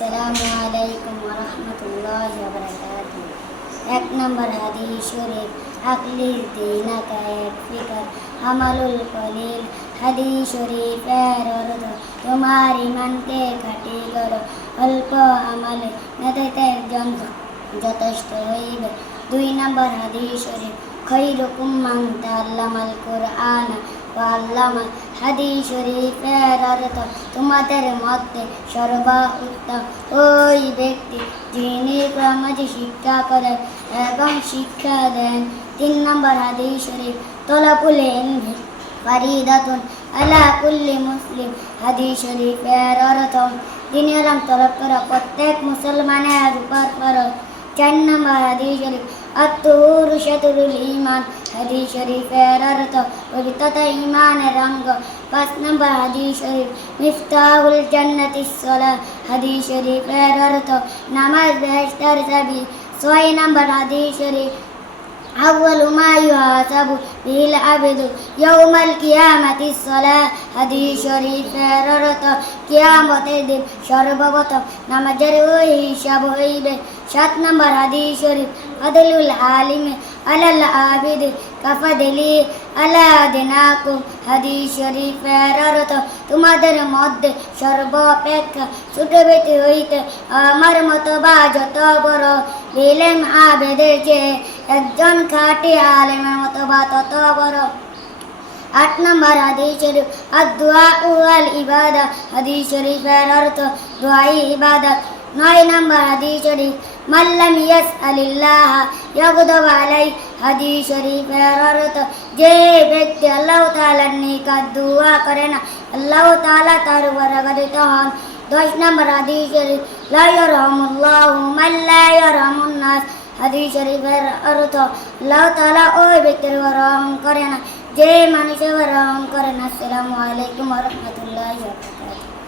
আসসালামু আলাইকুম ওয়া রাহমাতুল্লাহি ওয়া বারাকাতুহু। এক নম্বর হাদিস শরীফ, আকলিস দীনাকা ইয়াকফিকা আমালুল কলিল। হাদিস শরীফের অর্থ, তোমার ইমানকে খাঁটি করো, অল্প আমলে নেতাদের জন্য যথেষ্ট হইবে। দুই নম্বর হাদিস শরীফ, খৈরুকুম মান তাআল্লামাল কুরআন ওয়া আল্লামা। হাদিস শরীফের অর্থ, তোমাদের মধ্যে সর্বোত্তম ওই ব্যক্তি যিনি সমাজে শিক্ষা করেন এবং শিক্ষা দেন। তিন নম্বর হাদিস শরীফ, তলাবুল ইলমি ফারিদাতুন আলা কুল্লি মুসলিম। হাদিস শরীফের অর্থ, দিনের ইলম তলব করা প্রত্যেক মুসলমানের উপর ফরজ। চার নম্বর হাদিস শরীফ, আত-তুহুরু শাতরুল ঈমান। হাদিস শরীফের অর্থ, পবিত্রতা ঈমানের অঙ্গ। পাঁচ নম্বর হাদিস শরীফ, মিফতাহুল জান্নাতিস সালাহ। হাদিস শরীফের অর্থ, নামাজ বেহেশতের চাবি। ছয় নম্বর হাদিস শরীফ, আউয়ালু মা ইউহাসাবু বিল আবদু ইয়াউমাল কিয়ামাতিস সালাহ। হাদিস শরীফের অর্থ, কিয়ামতের দিন সর্বপ্রথম নামাজের ওই হিসাব হইবে। সাত নম্বর হাদিস শরীফ, ফাদলুল আলিমি আলাল আবিদ কাফাদলি আলা দিনাকুম। হাদিস শরীফের অর্থ, তোমাদের মধ্যে সর্বাপেক্ষা ছোট ব্যক্তি হইতে আমার মতো বা যত বড় ইলম আবেদের চেয়ে একজন খাঁটি আলেমের মতো বা তত বড়। আট নম্বর হাদিস শরীফ, আদ-দুআ ওয়াল ইবাদা। হাদিস শরীফের অর্থ, দোয়াই ইবাদত। নয় নম্বর হাদিস শরীফ, মান লাম ইয়াসআলিল্লাহ ইয়াগদাব আলাইহি। হাদিস শরীফের অর্থ, যে ব্যক্তি আল্লাহ তাআলার নিকট দোয়া করে না, আল্লাহ তাআলা তার উপর রাগান্বিত হন। 10 নম্বর হাদিস শরীফ, লা ইয়ারহামুল্লাহু মান লা ইয়ারহামুন নাস। হাদিস শরীফের অর্থ, আল্লাহ তাআলা ওই ব্যক্তির উপর রহম করে না যে মানুষের উপর রহম করে না। আসসালামু আলাইকুম ওয়া রাহমাতুল্লাহি ওয়া বারাকাতুহু।